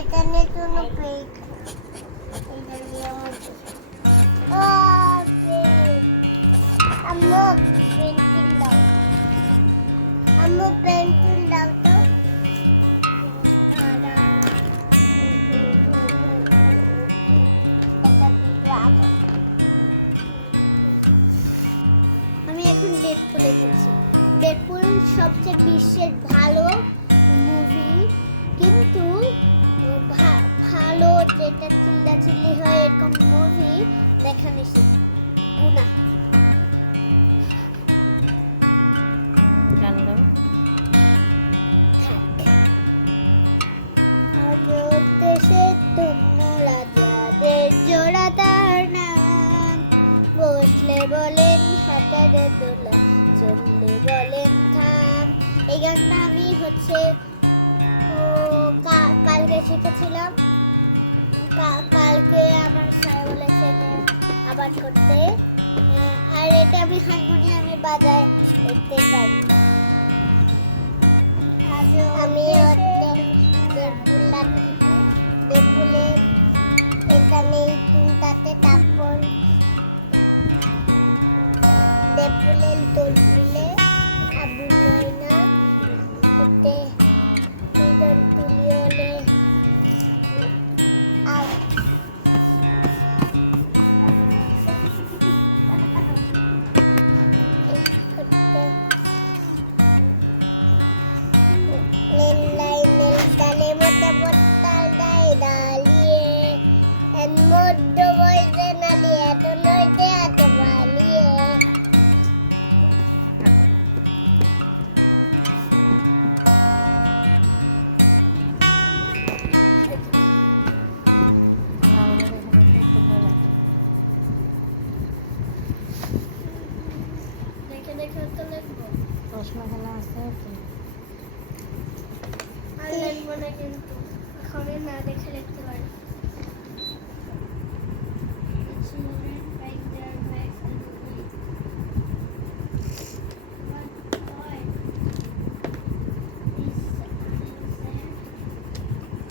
এখানে কোনো পেক আম্মু পেন্টিং দাও, আম্মু পেন্টিং দাও তো। আমি এখন ডেডপুল দেখেছি। ডেডপুল সবচেয়ে বিশ্বের ভালো মুভি, কিন্তু ভালো যেটা চিল্লাচিল্লি হয় এরকম মুভি দেখা নিষেধ। গুনা গান গাও। দেশে ধন্য রাজাদের জোড়া তার নাম, বসলে বলেন হাতারে দোলা, চললে বলেন থাম। এই গানটা আমি কালকে শিখেছিলাম। কালকে আমার স্যার বলেছে আবার করতে, আর এটা আমি হারমোনিয়ামে বাজায় দেখতে পারি। আমি ডেডপুলে এখানে টুনটাতে, তারপর ডেডপুলের তুলতুলে আবু ময়না ওতে দুজন তুলিওলে আর দাঁড়িয়ে এর মধ্যে বইতে নালিয়ে তো নইতে হাতে বালিয়ে। দেখে দেখে তো লিখবো, প্রশ্ন খেলা আছে তো। আর লিখবো না, কিন্তু এখন না দেখে লিখতে পারি।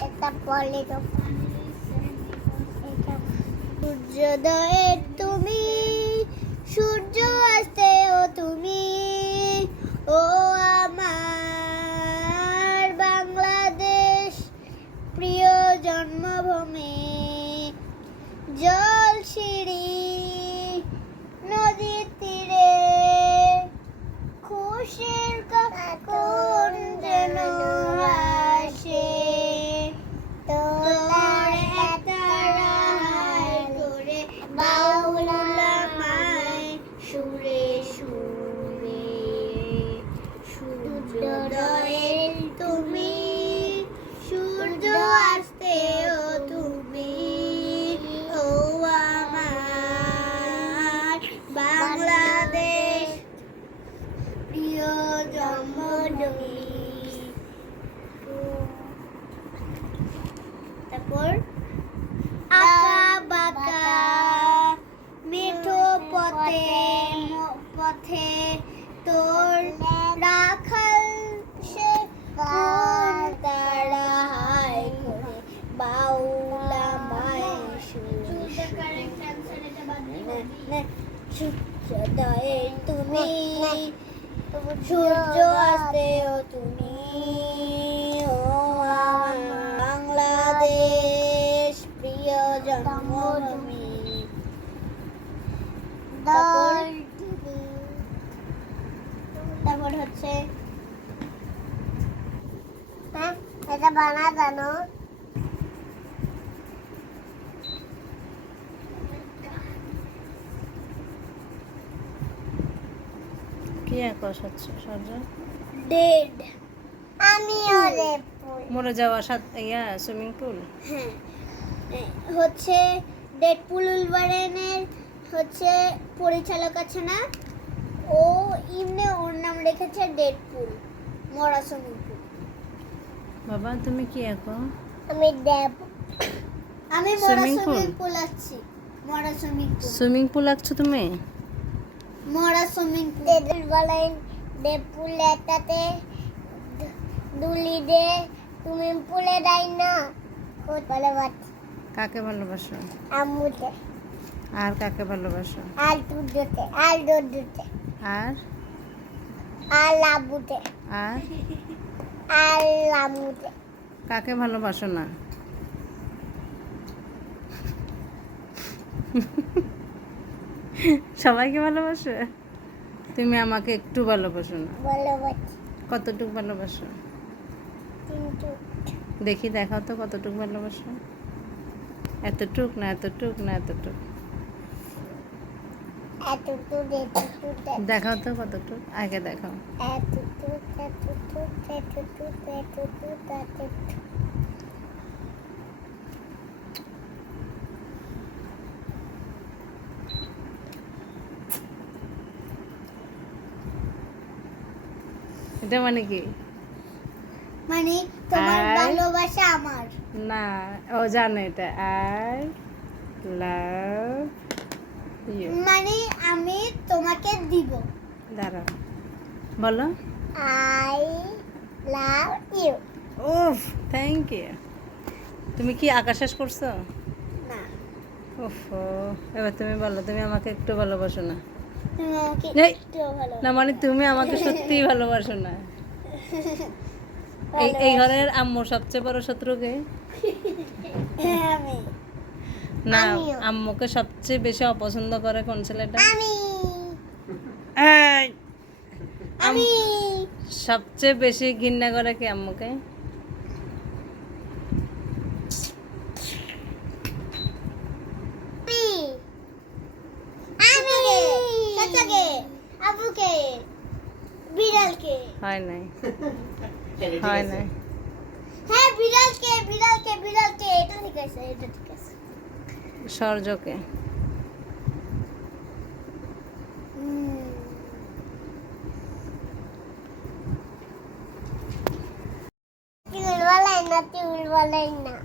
এটা পড়লে তো সূর্যোদয়ের তুমি, সূর্য আসতেও তুমি, ও আমার বাংলাদেশ প্রিয় জন্মভূমি। জল সিঁড়ি নদীর তীরে খুশির কখন যেন আসে, তোর একটা রাহাই করে বাউলামায় সুরে সুরে। সূর্যোদয়ের তুমি, সূর্য আসতেও তুমি, ও আমার বাংলাদেশ প্রিয় জন্মভূমি। তারপর আঁকা বাঁকা মেঠো পথে তোর রাখাল সে কোন তারা হায় করে বাউলা মায় সূর্যোদয়ের তুমি, সূর্য আসতেও তুমি, ও আমার বাংলাদেশ প্রিয় জন্মভূমি। তারপর হচ্ছে এটা বানা জানো, কি আকাশ হচ্ছে সরজা? ডেড আমিও মরে যাওয়া ইয়া সুইমিং পুল। হ্যাঁ, হচ্ছে ডেডপুল উলভারেনের হচ্ছে পরিচালক আছে না, ও ইমনে ওর নাম রেখেছে ডেডপুল, মরা সুইমিং পুল। বাবা তুমি কি আঁকো? আমি মরা সুইমিং পুল? সুইমিং পুল আছি, মরা সুইমিং পুল। সুইমিং পুল আঁকছো তুমি? মরা সুইমিং পুল। ডেডপুল ডেডপুল এটাতে দুলি দে তুমি পুলে দেয় না খুব ভালোবাসি কাকে ভালোবাসো? আম্মুতে আর কাকে ভালোবাসো? আর দুধতে আর দুধতে আর আর লাবুতে আর আর লামুতে কাকে ভালোবাসো না? সবাইকে ভালোবাসো? তুমি আমাকে একটু ভালোবাসো না। ভালোবাসি কতটুকু ভালোবাসো? কিন্তু দেখি, দেখাও তো কতটুকু ভালোবাসো। এতটুক না এতটুক না এতটুক? এতটুকু এতটুকু দেখাও তো কতটুক, আগে দেখাও। এতটুকু এতটুকু এতটুকু এতটুকু এতটুকু এটা মানে কি? মানে তোমার আর? ভালোবাসা আমার না, ও জানে এটা। I love you. মানে আমি তোমাকে দিব দাঁড়াও, বলো। আই লাভ ইউ উফ, থ্যাংক ইউ। তুমি কি আঁকা শেষ করছো? না উফ, এবার তুমি বলো, তুমি আমাকে একটু ভালোবাসো না? তুমি আমাকে এই, একটু ভালো না মানে তুমি আমাকে সত্যিই ভালোবাসো না? এই ঘরের আম্মুর সবচেয়ে বড় শত্রুকে? আমি না, আমিও। আম্মুকে সবচেয়ে বেশি অপছন্দ করে কোন ছেলেটা? আমি এই, আমি সবচেয়ে বেশি ঘৃণা করে কি আম্মুকে? আমি চাচাকে আবুকে বিড়ালকে হয় নাই, হয় নাই। হ্যাঁ বিড়ালকে বিড়ালকে বিড়ালকে এটা ঠিক আছে এটা ঠিক আছে সূর্যকে। টিউল বলাই না